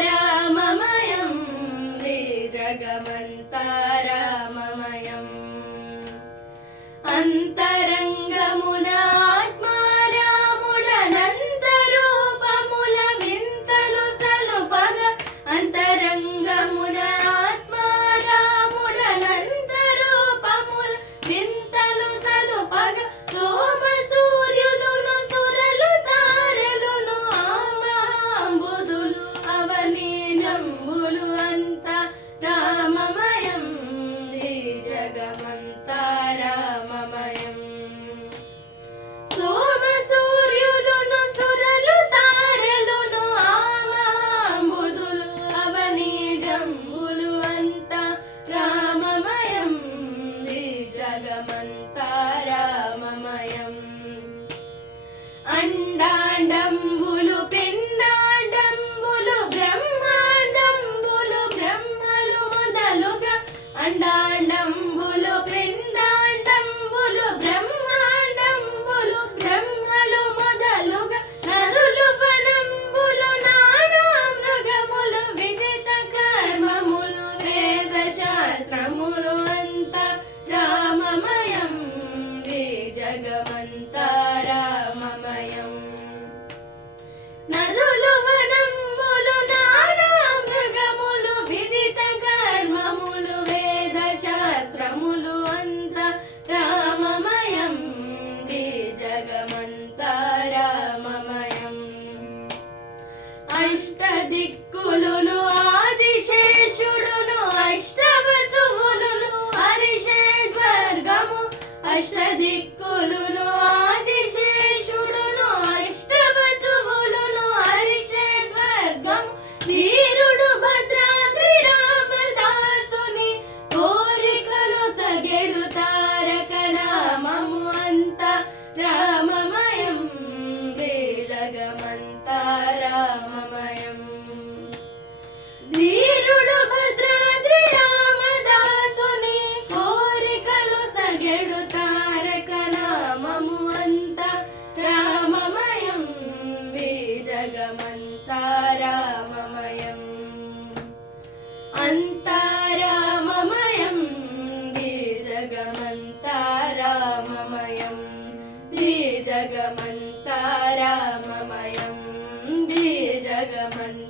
అంతారామమయం జగమంతారామమయం అంతరంగమున ఆత్మారాముడనంత రూపముల వింతలు సలుపగ అంతరంగమున ఆత్మారాముడనంత రూపముల వింతలు సలుపగ సోమ సూర్యులును సురలు తారలును ఆమహాంబుధులు అవని జంబులు అంత రామమయం ఈ జగమంతారామమయం సోమ సూర్యులును సురలు తారలును ఆమహాంబుధులు అవని జంబులు అంత రామమయం ఈ జగమంతారామమయం అండాండంబులు పిండాండంబులు బ్రహ్మాండంబులు బ్రహ్మలు మొదలుగా అండాండంబులు పిండాండంబులు బ్రహ్మాండంబులు బ్రహ్మలు మొదలుగా నదులు వనంబులు నానా మృగములు విదిత కర్మములు వేద శాస్త్రములు అంత రామమయం ఈ జగమంతారామమయం నదులు వనంబులు నానా మృగములు విదిత కర్మములు వేద శాస్త్రములు అంత రామమయం ఈ జగమంతారామమయం అష్టదిక్కులును ఆదిశేషుడును అష్టవసువులును హరిషడ్వర్గము అష్టదిక్కులును ఆదిశేషుడును అష్టవసువులును హరిషడ్వర్గము వీరుడు భద్రాద్రి రామదాసుని కోరికలు సగెడు తారక నామము అంత రామమయం ఈ జగమంతారామమయం ధీరుడు భద్రాద్రి రామదాసుని కోరికలు సగెడు తారక నామము అంత రామమయం ఈ జగమంతారామమయం అంతారామమయం ఈ జగమంతారామమయం ఈ జగమంతారామమయం ఈ జగమంతారామమయం